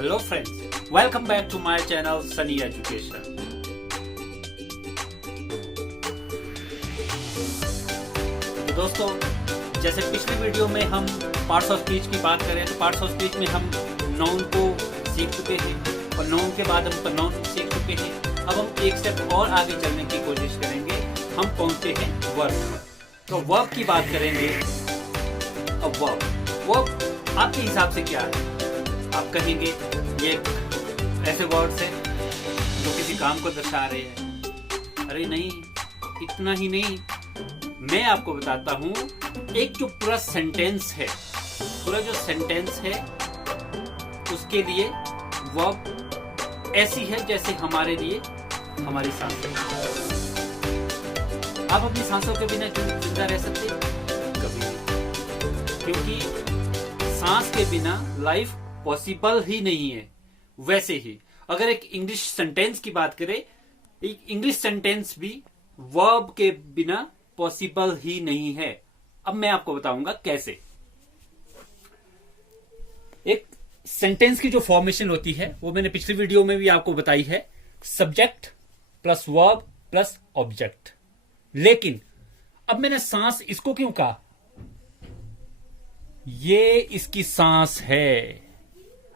Hello friends, welcome back to my channel Sunny Education. तो दोस्तों, जैसे पिछली वीडियो में हम पार्ट्स ऑफ स्पीच की बात करें तो पार्ट्स ऑफ स्पीच में हम नाउन को सीख चुके हैं और नाउन के बाद हम प्रोनाउन सीख चुके हैं। अब हम एक स्टेप और आगे चलने की कोशिश करेंगे। हम पहुंचे हैं वर्ब। तो वर्ब की बात करेंगे। अब वर्ब आपके हिसाब से क्या है? आप कहेंगे ये ऐसे वर्ड्स हैं जो किसी काम को दर्शा रहे हैं। अरे नहीं, इतना ही नहीं, मैं आपको बताता हूं एक जो पूरा सेंटेंस है, पूरा जो सेंटेंस है उसके लिए वर्ब ऐसी है जैसे हमारे लिए हमारी सांसें। आप अपनी सांसों के बिना जिंदा रह सकते हैं? कभी नहीं, क्योंकि सांस के बिना लाइफ पॉसिबल ही नहीं है। वैसे ही अगर एक इंग्लिश सेंटेंस की बात करें, एक इंग्लिश सेंटेंस भी वर्ब के बिना पॉसिबल ही नहीं है। अब मैं आपको बताऊंगा कैसे। एक सेंटेंस की जो फॉर्मेशन होती है वो मैंने पिछली वीडियो में भी आपको बताई है, subject plus verb plus object. लेकिन अब मैंने सांस इसको क्यों कहा? ये इसकी सांस है।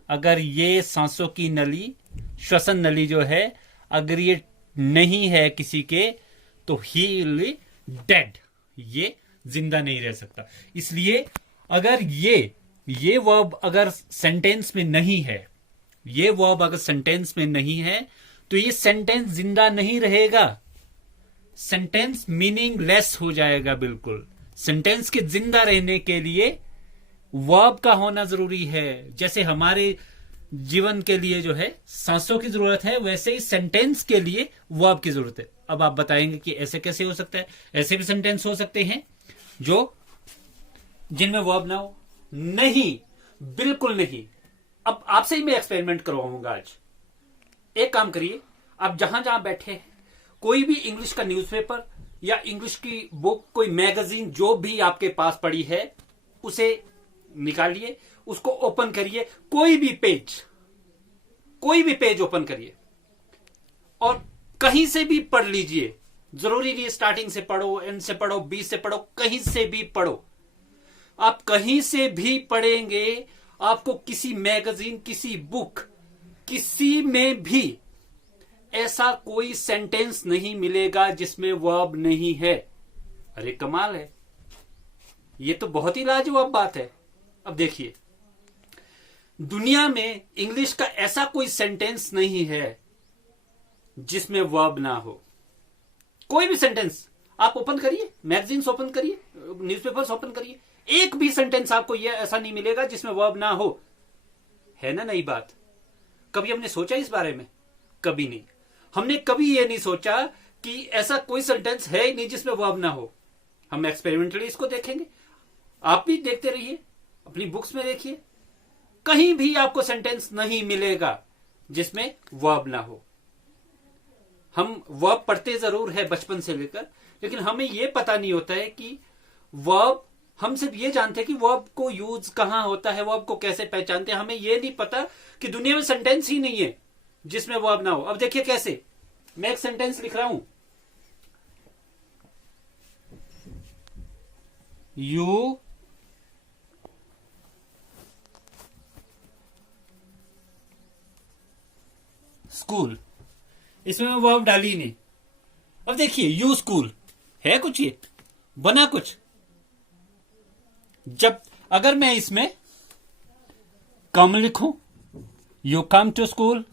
अगर ये सांसों की नली, श्वसन नली जो है, अगर ये नहीं है किसी के तो ही विल डेड, ये जिंदा नहीं रह सकता। इसलिए अगर ये वर्ब अगर सेंटेंस में नहीं है, ये वर्ब अगर सेंटेंस में नहीं है तो ये सेंटेंस जिंदा नहीं रहेगा। सेंटेंस मीनिंगलेस हो जाएगा बिल्कुल। सेंटेंस के जिंदा रहने के लिए वर्ब का होना जरूरी है। जैसे हमारे जीवन के लिए जो है सांसों की जरूरत है, वैसे ही सेंटेंस के लिए वर्ब की जरूरत है। अब आप बताएंगे कि ऐसे कैसे हो सकता है? ऐसे भी सेंटेंस हो सकते हैं जो जिनमें वर्ब ना हो। नहीं, बिल्कुल नहीं। अब आपसे ही मैं एक्सपेरिमेंट करवाऊंगा आज। एक काम करिए, आप जहां जहां बैठे हैं, कोई भी इंग्लिश का न्यूज़पेपर या इंग्लिश की बुक, कोई मैगजीन जो भी आपके पास पड़ी है, उसे निकालिए, उसको ओपन करिए। कोई भी पेज ओपन करिए और कहीं से भी पढ़ लीजिए। जरूरी नहीं स्टार्टिंग से पढ़ो, एंड से पढ़ो, बीच से पढ़ो, कहीं से भी पढ़ो। आप कहीं से भी पढ़ेंगे, आपको किसी मैगजीन, किसी बुक, किसी में भी ऐसा कोई सेंटेंस नहीं मिलेगा जिसमें वर्ब नहीं है। अरे कमाल है, ये तो बहुत ही लाजवाब बात है। अब देखिए, दुनिया में इंग्लिश का ऐसा कोई सेंटेंस नहीं है जिसमें वर्ब ना हो। कोई भी सेंटेंस आप ओपन करिए, मैगजीन्स ओपन करिए, न्यूज़पेपर्स ओपन करिए, एक भी सेंटेंस आपको यह ऐसा नहीं मिलेगा जिसमें वर्ब ना हो। है ना नई बात? कभी हमने सोचा इस बारे में? कभी नहीं। हमने कभी यह नहीं सोचा कि ऐसा कोई सेंटेंस है ही नहीं जिसमें वर्ब ना हो। हम एक्सपेरिमेंटली इसको देखेंगे। आप भी देखते रहिए, अपनी बुक्स में देखिए, कहीं भी आपको सेंटेंस नहीं मिलेगा जिसमें वर्ब ना हो। हम वर्ब पढ़ते जरूर है बचपन से लेकर, लेकिन हमें यह पता नहीं होता है कि वर्ब, हम सिर्फ ये जानते हैं कि वर्ब को यूज कहां होता है, वर्ब को कैसे पहचानते हैं। हमें यह नहीं पता कि दुनिया में सेंटेंस ही नहीं है जिसमें वर्ब ना हो। अब देखिए कैसे, मैं एक सेंटेंस लिख रहा हूं, यू स्कूल, इसमें मैं वर्ब डाली नहीं। अब देखिए, यू स्कूल है कुछ, ये बना कुछ। जब अगर मैं इसमें कम लिखूं, you come to school,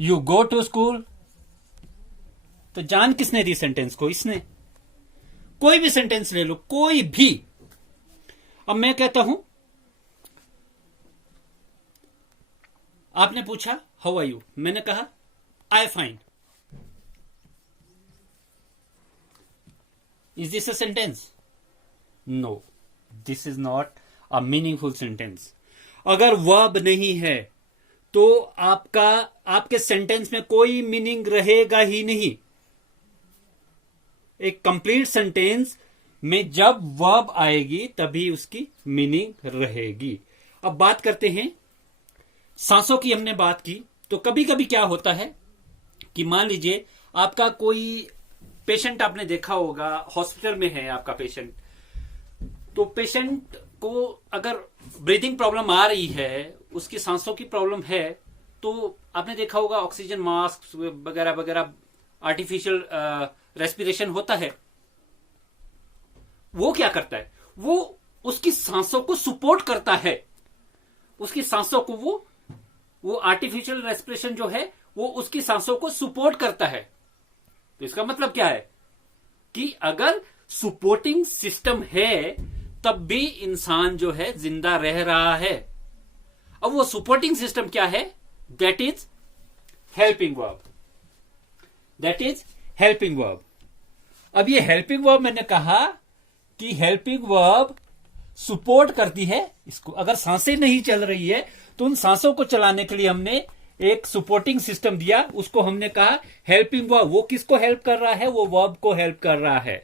you go to school, तो जान किसने दी सेंटेंस को? इसने। कोई भी सेंटेंस ले लो, कोई भी। अब मैं कहता हूं, आपने पूछा हाउ आर यू, मैंने कहा I fine. Is this a sentence? No, this is not a meaningful sentence. अगर वर्ब नहीं है तो आपके सेंटेंस में कोई मीनिंग रहेगा ही नहीं। एक कंप्लीट सेंटेंस में जब वर्ब आएगी तभी उसकी मीनिंग रहेगी। अब बात करते हैं सांसों की हमने बात की, तो कभी कभी क्या होता है कि मान लीजिए आपका कोई पेशेंट, आपने देखा होगा हॉस्पिटल में है आपका पेशेंट, तो पेशेंट को अगर ब्रीदिंग प्रॉब्लम आ रही है, उसकी सांसों की प्रॉब्लम है, तो आपने देखा होगा ऑक्सीजन मास्क वगैरह वगैरह आर्टिफिशियल रेस्पिरेशन होता है। वो क्या करता है, वो उसकी सांसों को सपोर्ट करता है, उसकी सांसों को वो आर्टिफिशियल रेस्पिरेशन जो है वो उसकी सांसों को सपोर्ट करता है। तो इसका मतलब क्या है कि अगर सपोर्टिंग सिस्टम है तब भी इंसान जो है जिंदा रह रहा है। अब वो सपोर्टिंग सिस्टम क्या है? That is helping verb, that is helping verb. अब ये हेल्पिंग वर्ब, मैंने कहा कि हेल्पिंग वर्ब सपोर्ट करती है इसको। अगर सांसें नहीं चल रही है तो उन सांसों को चलाने के लिए हमने एक सपोर्टिंग सिस्टम दिया, उसको हमने कहा हेल्पिंग वर्ब। वो किसको हेल्प कर रहा है? वो वर्ब को हेल्प कर रहा है।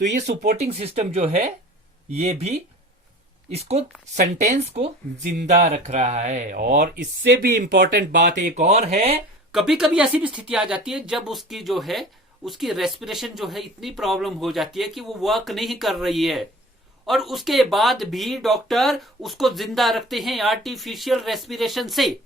तो ये सपोर्टिंग सिस्टम जो है ये भी इसको, सेंटेंस को जिंदा रख रहा है। और इससे भी इंपॉर्टेंट बात एक और है, कभी कभी ऐसी भी स्थिति आ जाती है जब उसकी जो है उसकी रेस्पिरेशन जो है इतनी प्रॉब्लम हो जाती है कि वो वर्क नहीं कर रही है, और उसके बाद भी डॉक्टर उसको जिंदा रखते हैं आर्टिफिशियल रेस्पिरेशन से।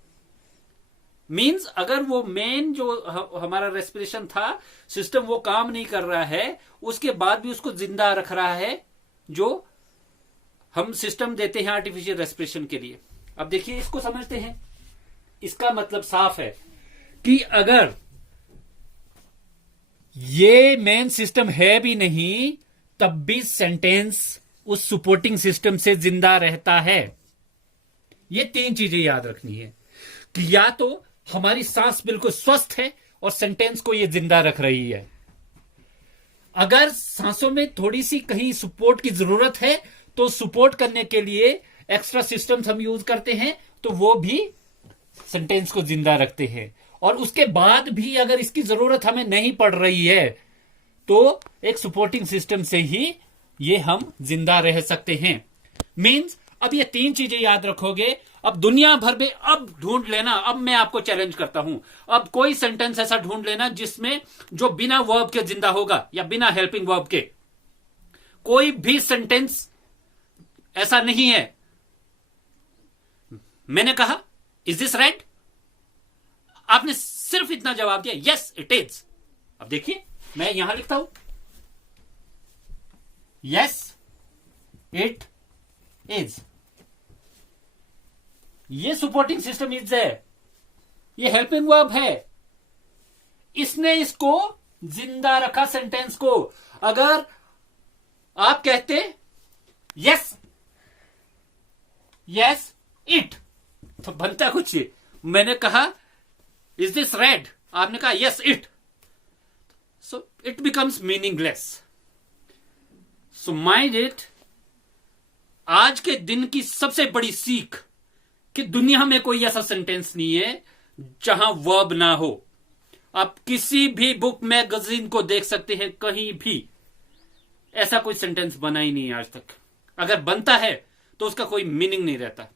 मींस अगर वो मेन जो हमारा रेस्पिरेशन था सिस्टम वो काम नहीं कर रहा है, उसके बाद भी उसको जिंदा रख रहा है जो हम सिस्टम देते हैं आर्टिफिशियल रेस्पिरेशन के लिए। अब देखिए इसको समझते हैं। इसका मतलब साफ है कि अगर ये मेन सिस्टम है भी नहीं तब भी सेंटेंस उस सपोर्टिंग सिस्टम से जिंदा रहता है। ये तीन चीजें याद रखनी है कि या तो हमारी सांस बिल्कुल स्वस्थ है और सेंटेंस को ये जिंदा रख रही है। अगर सांसों में थोड़ी सी कहीं सपोर्ट की जरूरत है तो सपोर्ट करने के लिए एक्स्ट्रा सिस्टम्स हम यूज करते हैं, तो वो भी सेंटेंस को जिंदा रखते हैं। और उसके बाद भी अगर इसकी जरूरत हमें नहीं पड़ रही है तो एक सपोर्टिंग सिस्टम से ही ये हम जिंदा रह सकते हैं। मींस अब ये तीन चीजें याद रखोगे, अब दुनिया भर में अब ढूंढ लेना, अब मैं आपको चैलेंज करता हूं, अब कोई सेंटेंस ऐसा ढूंढ लेना जिसमें जो बिना वर्ब के जिंदा होगा या बिना हेल्पिंग वर्ब के। कोई भी सेंटेंस ऐसा नहीं है। मैंने कहा इज दिस राइट? आपने सिर्फ इतना जवाब दिया यस इट इज। अब देखिए मैं यहां लिखता हूं यस इट इज। ये सपोर्टिंग सिस्टम इज है, ये हेल्पिंग वर्ब है, इसने इसको जिंदा रखा सेंटेंस को। अगर आप कहते यस यस इट तो बनता कुछ ही। मैंने कहा इज दिस रेड, आपने कहा yes it, so it becomes meaningless. So mind it, आज के दिन की सबसे बड़ी सीख कि दुनिया में कोई ऐसा सेंटेंस नहीं है जहां वर्ब ना हो। आप किसी भी बुक मैगजीन को देख सकते हैं, कहीं भी ऐसा कोई सेंटेंस बना ही नहीं है आज तक। अगर बनता है तो उसका कोई मीनिंग नहीं रहता।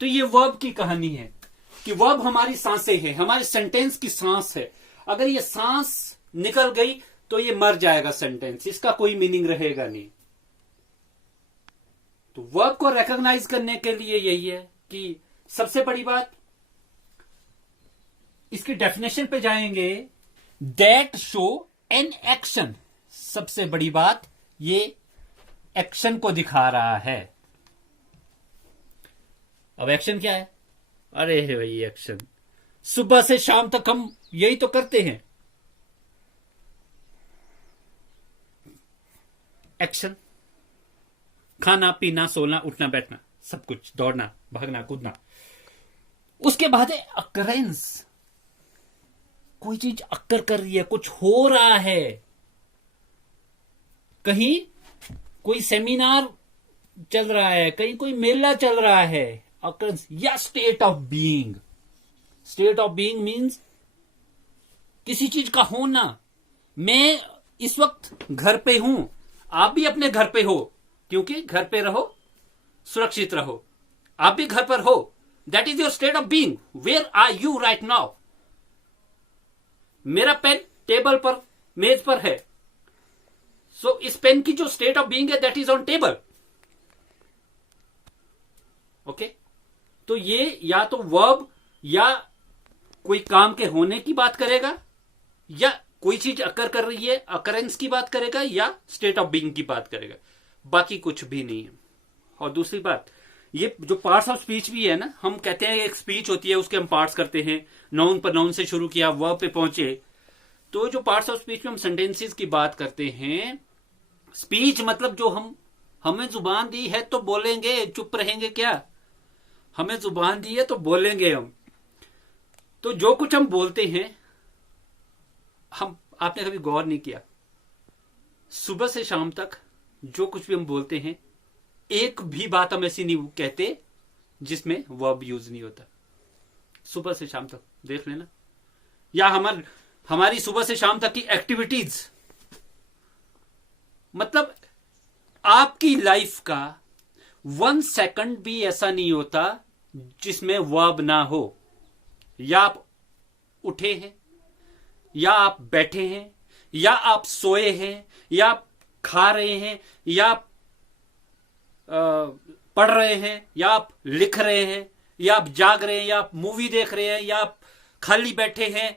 तो ये वर्ब की कहानी है कि वर्ब हमारी सांसें हैं, हमारे सेंटेंस की सांस है। अगर ये सांस निकल गई तो ये मर जाएगा सेंटेंस, इसका कोई मीनिंग रहेगा नहीं। तो वर्ब को रिकॉग्नाइज करने के लिए यही है कि सबसे बड़ी बात, इसकी डेफिनेशन पे जाएंगे, दैट शो एन एक्शन। सबसे बड़ी बात ये एक्शन को दिखा रहा है। अब एक्शन क्या है? अरे है भाई एक्शन, सुबह से शाम तक हम यही तो करते हैं। एक्शन, खाना पीना सोना उठना बैठना सब कुछ, दौड़ना भागना कूदना। उसके बाद है अकरेंस, कोई चीज अक्कर कर रही है, कुछ हो रहा है, कहीं कोई सेमिनार चल रहा है, कहीं कोई मेला चल रहा है। अकरेंस या state of being. State of being means किसी चीज का होना। मैं इस वक्त घर पे हूं, आप भी अपने घर पे हो, क्योंकि घर पे रहो सुरक्षित रहो। आप भी घर पर हो that is your state of being. Where are you right now? मेरा पेन टेबल पर, मेज पर है. सो इस पेन की जो स्टेट ऑफ बीइंग है that is on table. Okay, तो ये या तो वर्ब या कोई काम के होने की बात करेगा, या कोई चीज अकर कर रही है अकरेंस की बात करेगा, या स्टेट ऑफ बीइंग की बात करेगा. बाकी कुछ भी नहीं है. और दूसरी बात, ये जो पार्ट्स ऑफ स्पीच भी है ना, हम कहते हैं एक स्पीच होती है उसके हम पार्ट्स करते हैं. नाउन पर, नाउन से शुरू किया, वर्ब पे पहुंचे. तो जो पार्ट्स ऑफ स्पीच में हम सेंटेंसेस की बात करते हैं, स्पीच मतलब जो हमें जुबान दी है तो बोलेंगे, चुप रहेंगे क्या? हमें जुबान दी है तो बोलेंगे हम. तो जो कुछ हम बोलते हैं, आपने कभी गौर नहीं किया, सुबह से शाम तक जो कुछ भी हम बोलते हैं, एक भी बात हम ऐसी नहीं कहते जिसमें वर्ब यूज नहीं होता. सुबह से शाम तक देख लेना, या हमारी सुबह से शाम तक की एक्टिविटीज. मतलब आपकी लाइफ का 1 सेकंड भी ऐसा नहीं होता जिसमें वर्ब ना हो. या आप उठे हैं, या आप बैठे हैं, या आप सोए हैं, या आप खा रहे हैं, या आप पढ़ रहे हैं, या आप लिख रहे हैं, या आप जाग रहे हैं, या आप मूवी देख रहे हैं, या आप खाली बैठे हैं.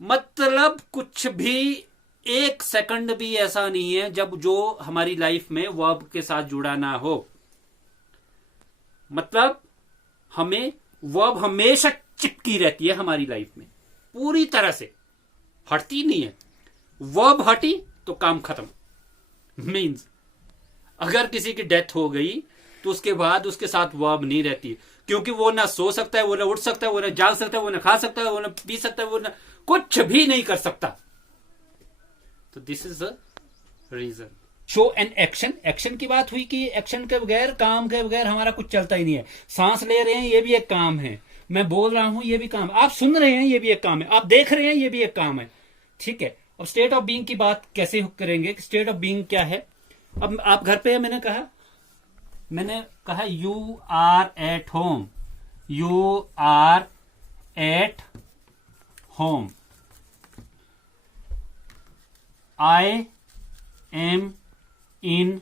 मतलब कुछ भी 1 सेकंड भी ऐसा नहीं है जब जो हमारी लाइफ में वर्ब के साथ जुड़ा ना हो. मतलब हमें वर्ब हमेशा चिपकी रहती है हमारी लाइफ में, पूरी तरह से हटती नहीं है. वर्ब हटी तो काम खत्म. मीन्स अगर किसी की डेथ हो गई तो उसके बाद उसके साथ वर्ब नहीं रहती, क्योंकि वो ना सो सकता है, वो ना उठ सकता है, वो ना जाग सकता है, वो ना खा सकता है, वो ना पी सकता है, वो ना कुछ भी नहीं कर सकता. तो this is the reason. Show and action. Action की बात हुई कि एक्शन के बगैर, काम के बगैर हमारा कुछ चलता ही नहीं है. सांस ले रहे हैं ये भी एक काम है, मैं बोल रहा हूं ये भी काम है, आप सुन रहे हैं ये भी एक काम है, आप देख रहे हैं ये भी एक काम है. ठीक है. अब स्टेट ऑफ बीइंग की बात कैसे करेंगे? स्टेट ऑफ बीइंग क्या है? अब आप घर पे है, मैंने कहा you are at home. You are at home. I am in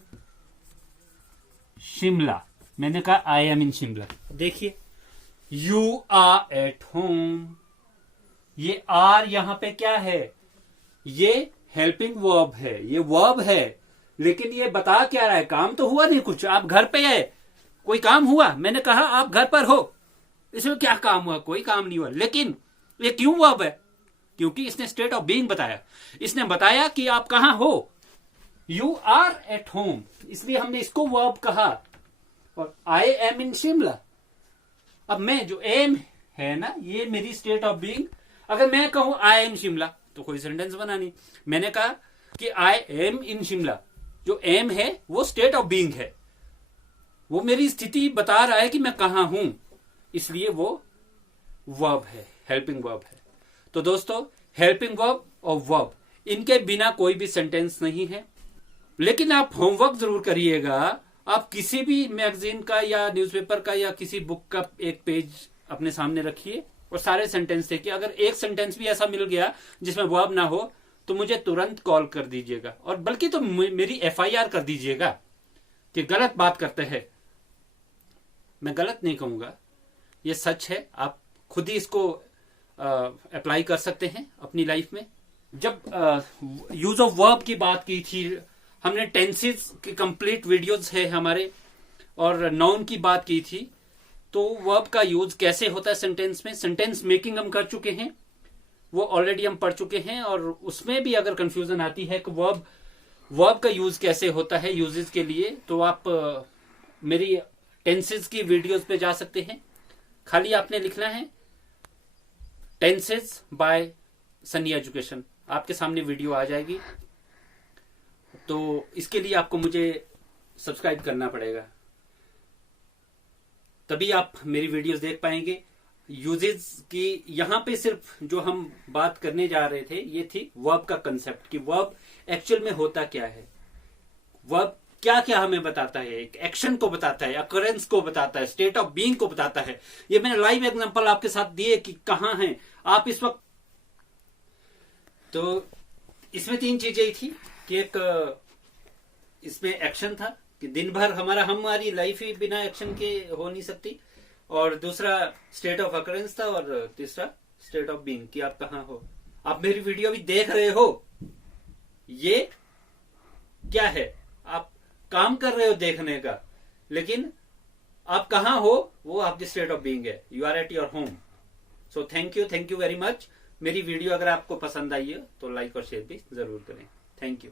Shimla. मैंने कहा आई एम इन शिमला. देखिए, यू आर एट होम. ये आर यहां पे क्या है? ये हेल्पिंग वर्ब है, ये वर्ब है, लेकिन ये बता क्या रहा है? काम तो हुआ नहीं कुछ. आप घर पे है, कोई काम हुआ? मैंने कहा आप घर पर हो, इसमें क्या काम हुआ? कोई काम नहीं हुआ. लेकिन ये क्यों वर्ब है? क्योंकि इसने स्टेट ऑफ बीइंग बताया. इसने बताया कि आप कहां हो. यू आर एट होम, इसलिए हमने इसको वर्ब कहा. और आई एम इन शिमला. अब मैं जो एम है ना, ये मेरी स्टेट ऑफ बीइंग. अगर मैं कहूं आई एम शिमला तो कोई सेंटेंस बना नहीं. मैंने कहा कि आई एम इन शिमला. जो एम है वो स्टेट ऑफ बीइंग है, वो मेरी स्थिति बता रहा है कि मैं कहां हूं, इसलिए वो वर्ब है, हेल्पिंग वर्ब है. तो दोस्तों, हेल्पिंग वर्ब और वर्ब, इनके बिना कोई भी सेंटेंस नहीं है. लेकिन आप होमवर्क जरूर करिएगा. आप किसी भी मैगजीन का या न्यूज़पेपर का या किसी बुक का एक पेज अपने सामने रखिए और सारे सेंटेंस देखिए. अगर एक सेंटेंस भी ऐसा मिल गया जिसमें वर्ब ना हो तो मुझे तुरंत कॉल कर दीजिएगा, और बल्कि तो मेरी FIR कर दीजिएगा कि गलत बात करते हैं. मैं गलत नहीं कहूंगा, ये सच है. आप खुद ही इसको अप्लाई कर सकते हैं अपनी लाइफ में. जब यूज ऑफ वर्ब की बात की थी, हमने टेंसेस के कंप्लीट वीडियोस है हमारे, और नाउन की बात की थी. तो वर्ब का यूज कैसे होता है सेंटेंस में, सेंटेंस मेकिंग हम कर चुके हैं, वो ऑलरेडी हम पढ़ चुके हैं. और उसमें भी अगर कंफ्यूजन आती है कि वर्ब का यूज कैसे होता है यूजेस के लिए, तो आप मेरी टेंसेस की वीडियोस पे जा सकते हैं. खाली आपने लिखना है टेंसेस बाय सनी एजुकेशन, आपके सामने वीडियो आ जाएगी. तो इसके लिए आपको मुझे सब्सक्राइब करना पड़ेगा, तभी आप मेरी वीडियोस देख पाएंगे. यूजेस की यहां पे सिर्फ जो हम बात करने जा रहे थे ये थी वर्ब का कंसेप्ट, कि वर्ब एक्चुअल में होता क्या है, वर्ब क्या क्या हमें बताता है, एक एक्शन को बताता है, अकरेंस को बताता है, स्टेट ऑफ बीइंग को बताता है। ये मैंने लाइव एग्जांपल आपके साथ दिए कि कहां हैं आप इस वक्त। तो इसमें 3 चीजें ही थी कि एक इसमें एक्शन था कि दिन भर हमारी लाइफ ही बिना एक्शन के हो नहीं सकती, और दूसरा स्टेट ऑफ अकरेंस था, और तीसरा स्टेट ऑफ बीइंग कि आप कहां हो। आप मेरी वीडियो भी देख रहे हो, ये क्या है, आप काम कर रहे हो देखने का, लेकिन आप कहां हो वो आपकी स्टेट ऑफ बीइंग है। You are at your home. So thank you very much. मेरी वीडियो अगर आपको पसंद आई है तो लाइक और शेयर भी जरूर करें। Thank you.